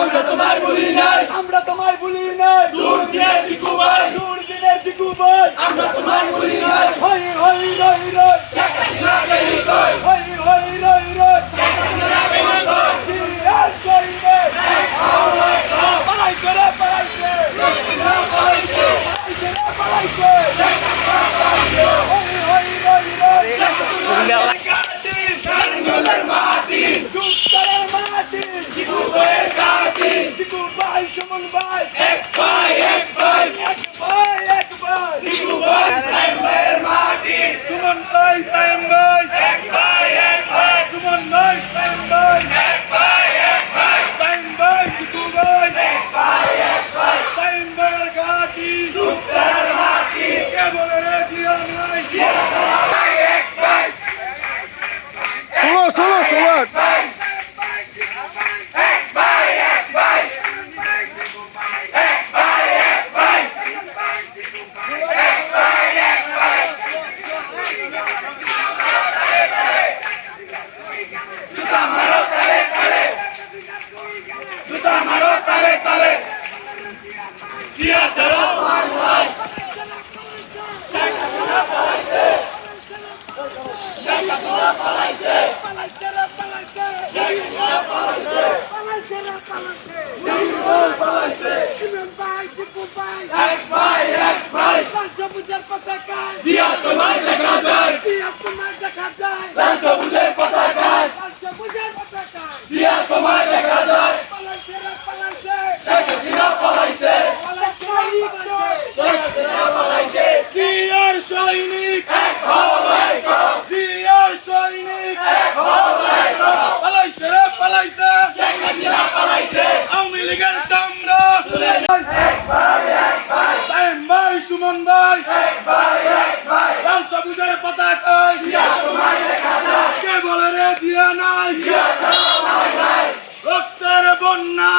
আমরা তোমায় ভুলি নাই, আমরা তোমায় ভুলি নাই, দূর দিনের জিকু ভাই, দূর দিনের জিকু ভাই, আমরা তোমায় ভুলি নাই। হই হই রই রই শেখ হাসিনা গেলি কই, হই হই রই রই শেখ হাসিনা গেলি কই, জিয়ার কইবে পালাই করে পালাইছে, পালাইছে পালাইছে, হই হই রই রই কারিগরের মাটি, দুঃখের মাটি, জিকু ভাইয়ের ঘাটি, জিকু ভাই সুমন ভাই, এক ভাই এক ভাই, এক ভাই এক ভাই, জিকু ভাই সাইম ভাইয়ের মাটি, সুমন ভাই সাইম ভাই, এক ভাই এক ভাই, সুমন ভাই সাইম ভাই, এক ভাই এক ভাই, সাইম ভাই জিকু ভাই, এক ভাই এক ভাই, সাইম ভাইয়ের ঘাটি, দুঃখের মাটি, কে বলে রে জিয়া নাই, জিয়া ভাই এক ভাই, ষোলো জিয়া চলো ভাই শেখ হাসিনা পালাইছে, শেখ হাসিনা পালাইছে, পালাইছে রে পালাইছে, শেখ হাসিনা পালাইছে, পালাইছে রে পালাইছে, জিকু পালাইছে, সুমন ভাই জিকু ভাই, এক ভাই এক ভাই, সবুজের পতাকা, জিয়া তোমায় দেখা যায়, জিয়া তোমায় দেখা যায়, সবুজের পতাকা, সবুজের পতাকা, জিয়া তোমায় দেখা যায়, পালাইছে রে পালাইছে, শেখ হাসিনা পালাইছে, জিয়ার সৈনিক এক হওয়াই কর, জিয়ার সৈনিক এক হওয়াই কর, পালাইছে রে পালাইছে, শেখ হাসিনা পালাইছে, আওয়ামী লীগের চামড়া তুলে এক ভাই এক ভাই, সাইম ভাই সুমন ভাই, এক ভাই এক ভাই, লাল সবুজের পতাকায় জিয়া তোমায় দেখা যায়, কে বলে রে জিয়া নাই, জিয়া ছাড়া নাই, রক্তের বন্যা